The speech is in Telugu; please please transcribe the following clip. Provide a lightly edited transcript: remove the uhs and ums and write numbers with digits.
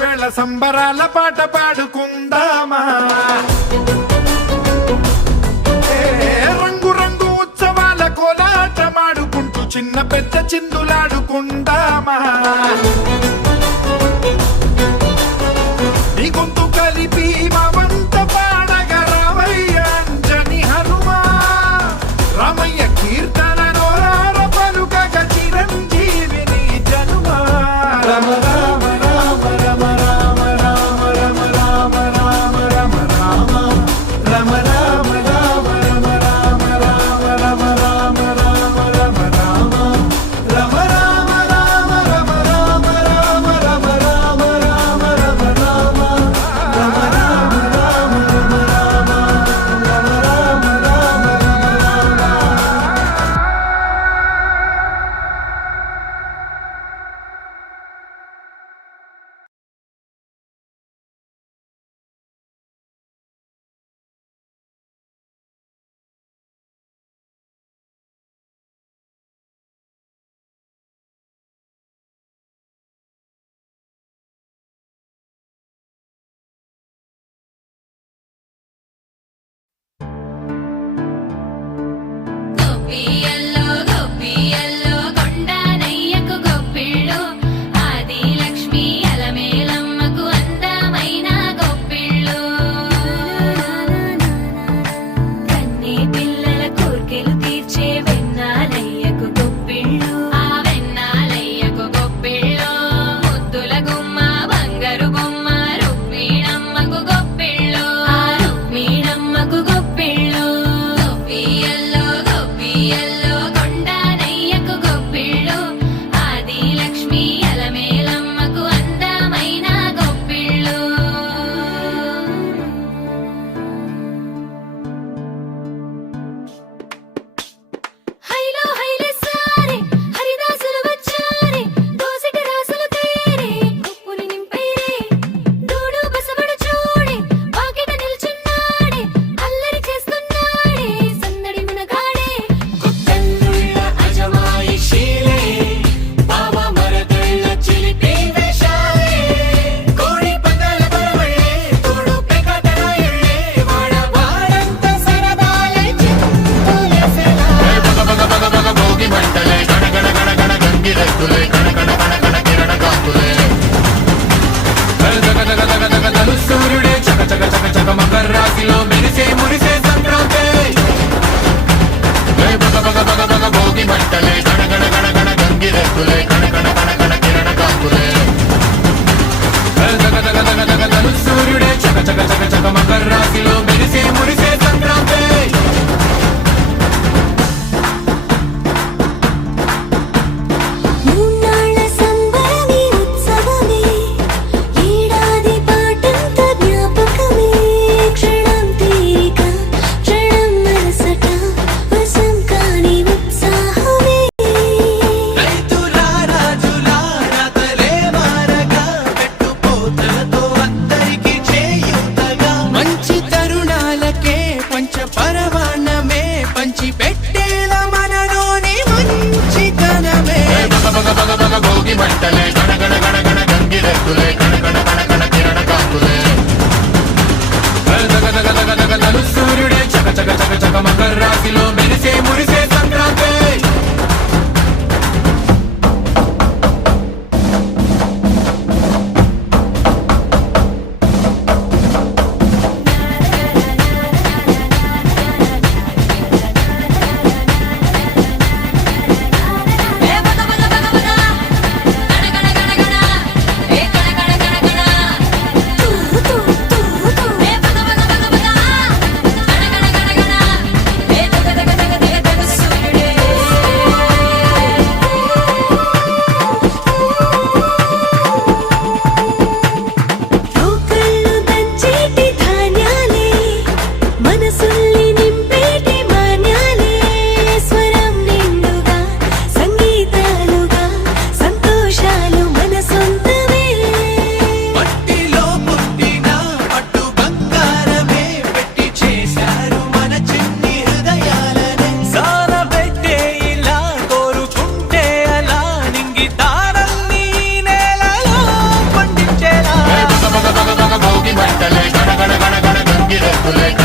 వేళ సంబరాల పాట పాడుకుందామా ఏ రంగు రంగు ఉత్సవాల కోలాటమాడుకుంటూ చిన్న పెద్ద చిందులాడుకుందామా నీ గొంతు కలిపి మా వంత పాడగా రామయ్య అంజని హనుమా రామయ్య కీర్తన నోరార పలుకగ చిరంజీవిని జనుమా రమ రామ రామ రమ రామ రామ రమ రామ రామ రమ రామ రమ రామ రామ రమ రామ రామ రమ రామ రామ రమ రామ రమ రామ రామ రమ రామ రామ రమ రామ రామ రమ రామ గోపియల్లో గోపియల్లో కొండానయ్యకు గొప్పిళ్ళు ఆది లక్ష్మి అలమేలమ్మకు అందమైన గొప్పిళ్ళు కన్నీ పిల్లల కోర్కెలు తీర్చే వెన్నాలయ్యకు గొప్పిళ్ళు ఆ వెన్నాలయ్యకు గొప్పిళ్ళు ముద్దుల గుమ్మ బంగారు బొమ్మ రుక్మిణమ్మకు గొప్పిళ్ళు ఆ రుక్మిణమ్మకు గొప్పిళ్ళు గోపియల్లో గోపియల్లో కొండానయ్యకు గొప్పిళ్ళు ఆది లక్ష్మి అలమేలమ్మకు అందమైన గొప్పిళ్ళు హైలో హైలే సారే హరిదాసులు వచ్చారే దోసిటి రాసులు తేరే గుప్పుని నింపైరే దూడు బసవడు చూడే వాకిట నిల్చున్నాడే అల్లరి చేస్తున్నాడే సందడి మునగాడే కొత్తల్లుళ్ళ అజమాయిషీలే బావ మరదళ్ళ చిలిపి వేషాలే కోడి పందాల బరవళ్ళే తోడు పెకటరాయుళ్ళే వాడంత సరదాలే చిందులేసేలా భోగి మంటలే గణగణ గణగణ గంగిరెద్దులే కణకణ కణకణ కిరణ కాకులే దగ సూర్యుడే చక చక చక చక మకర రాశిలో మెరిసే మురిసే సంక్రాంతి భోగి మంటలే గణగణ గణగణ గంగిరెద్దులే కణకణ కణకణ కిరణ కాకులే దగ సూర్యుడే చక చక చక చక మకర రాశిలో మెరిసే మురిసే సంక్రాంతి మూన్నాళ్ళ సంబరమే ఉత్సవమే ఏడాది పాటంత జ్ఞాపకమే క్షణం తీరిక క్షణం మరసట వసం కాని ఉత్సాహమే రైతులారా గంగిరెద్దులే